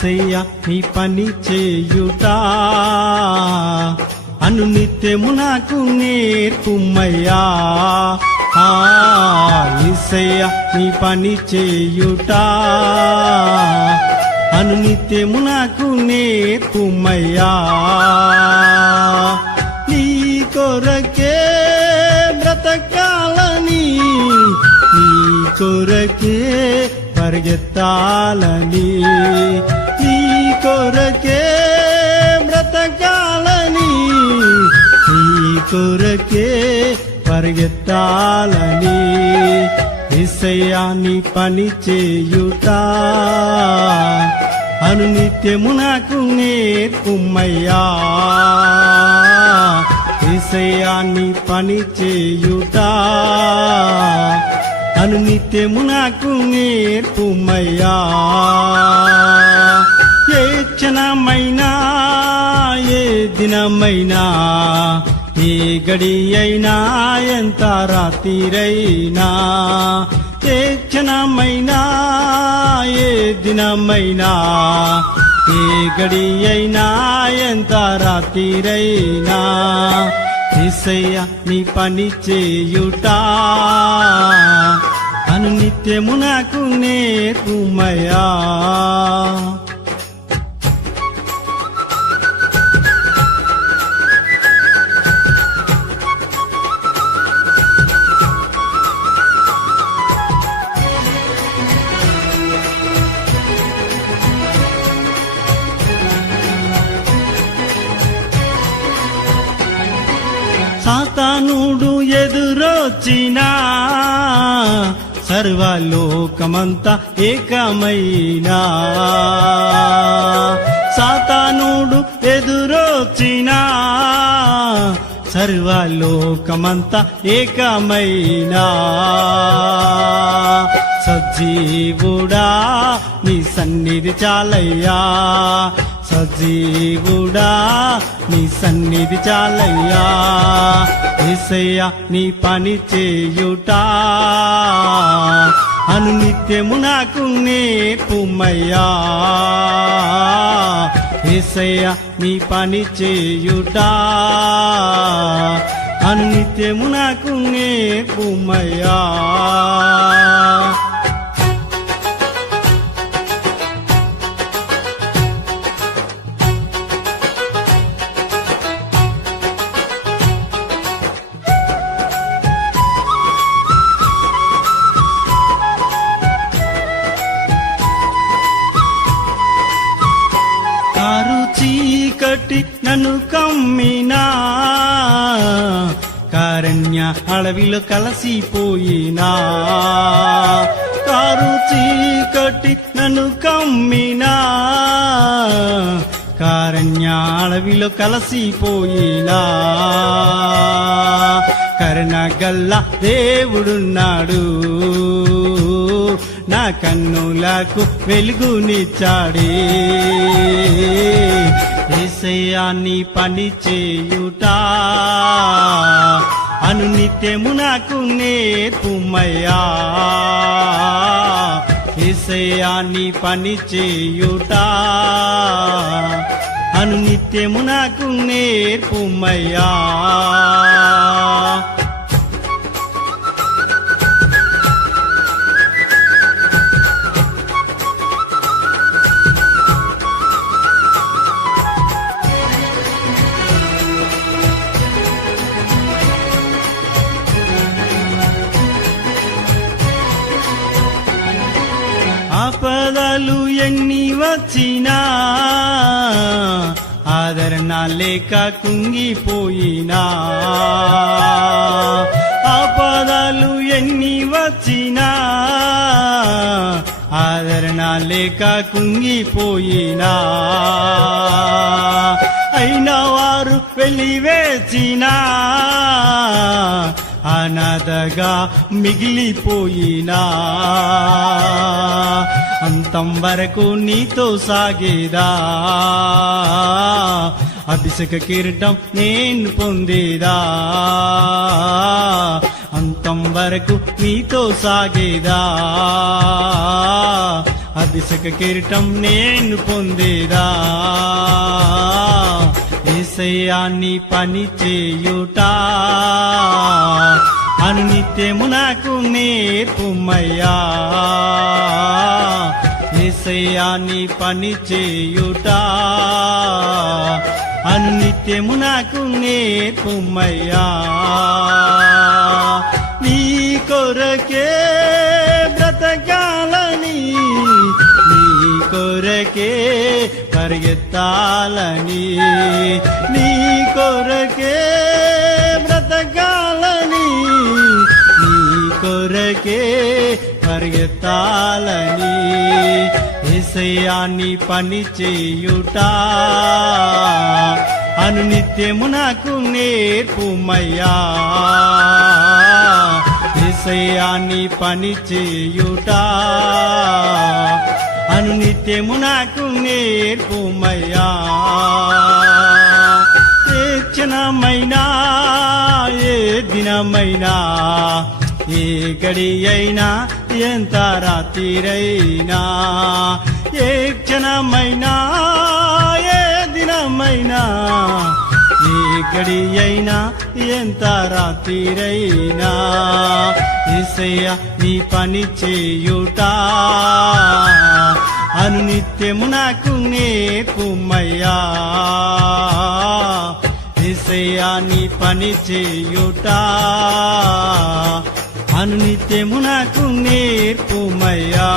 యేసయ్య నీ పని చేయుట అనునిత్యము నాకు నేర్పుమయ్యా. యేసయ్య నీ పని చేయుట అనునిత్యము నాకు నేర్పుమయ్యా. నీ కొరకే బ్రతకాలని, నీ కొరకే పరిగెత్తాలని, నీ కొరకే బ్రతకాలని, నీ కొరకే పరిగెత్తాలని యేసయ్య నీ పని చేయుట అనునిత్యము నాకు నేర్పుమయ్యా. యేసయ్య నీ పని చేయుట అనునిత్యము నాకు నేర్పుమయ్యా. ఏ క్షణమైనా ఏ దినమైనా ఏ గడి అయినా ఎంత రాత్రిరైనా, ఏ క్షణమైనా ఏ దినమైనా ఏ గడి అయినా ఎంత రాత్రిరైనా యేసయ్య నీ పని చేయుట అనునిత్యము నాకు నేర్పుమయ్యా. సాతానుడు ఎదురొచ్చినా సర్వలోకమంతా ఏకమైనా, సాతానుడు ఎదురొచ్చినా సర్వలోకమంతా ఏకమైనా, సజీవుడా నీ సన్నిధి చాలయ్యా, సజీవుడా నీ సన్నిధి చాలయ్యా. యేసయ్య నీ పని చేయుట అనునిత్యము నాకు నేర్పుమయ్యా. యేసయ్య నీ పని చేయుట అనునిత్యము నాకు నేర్పుమయ్యా. చీకటి నన్ను కమ్మినా కారణ్య అడవిలో కలసిపోయినా, కారు చీకటి నన్ను కమ్మినా కారణ్య అడవిలో కలసిపోయినా, కరుణగల్ల దేవుడున్నాడు నా కన్నులకు వెలుగునిచ్చాడే. యేసయ్య నీ పని చేయుట అనునిత్యము నాకు నేర్పుమయ్యా. యేసయ్య నీ పని చేయుట అనునిత్యము నాకు నేర్పుమయ్యా. ఆపదలు ఎన్ని వచ్చినా ఆదరణ లేక కుంగిపోయినా, ఆపదలు ఎన్ని వచ్చినా ఆదరణ లేక కుంగిపోయినా, అయినా వారు వెలివేచినా అనాథగా మిగిలిపోయినా, అంతం వరకు నీతో సాగేదా, అభిషేక కిరీటం నేను పొందేదా, అంతం వరకు నీతో సాగేదా, అభిషేక కిరీటం నేను పొందేదా యేసయ్యా నీ పని చేయుట అనునిత్యము నాకు నేర్పుమయ్యా యేసయ్యా నీ పని చేయుట అనునిత్యము నాకు నేర్పుమయ్యా నీ కొరకే బ్రతకాలని నీ కొరకే పరిగెత్తాలని నీ కొరకే బ్రతకాలని నీ కొరకే పరిగెత్తాలని యేసయ్యా నీ పని చేయుట అనునిత్యము నాకు నేర్పుమయ్యా యేసయ్యా నీ పని చేయుట అనునిత్యము నాకు నేర్పుమయ్యా ఏ క్షణమైనా ఏ దినమైనా ఏ గడి అయినా ఎంత రాత్రిరైనా ఏ క్షణమైనా ఏ దినమైనా ఏ గడి అయినా ఎంత రాత్రిరైనా యేసయ్యా నీ పని చేయుట అనునిత్యము నాకు నేర్పుమయ్యా యేసయ్యా నీ పని చేయుట అనునిత్యము నాకు నేర్పుమయ్యా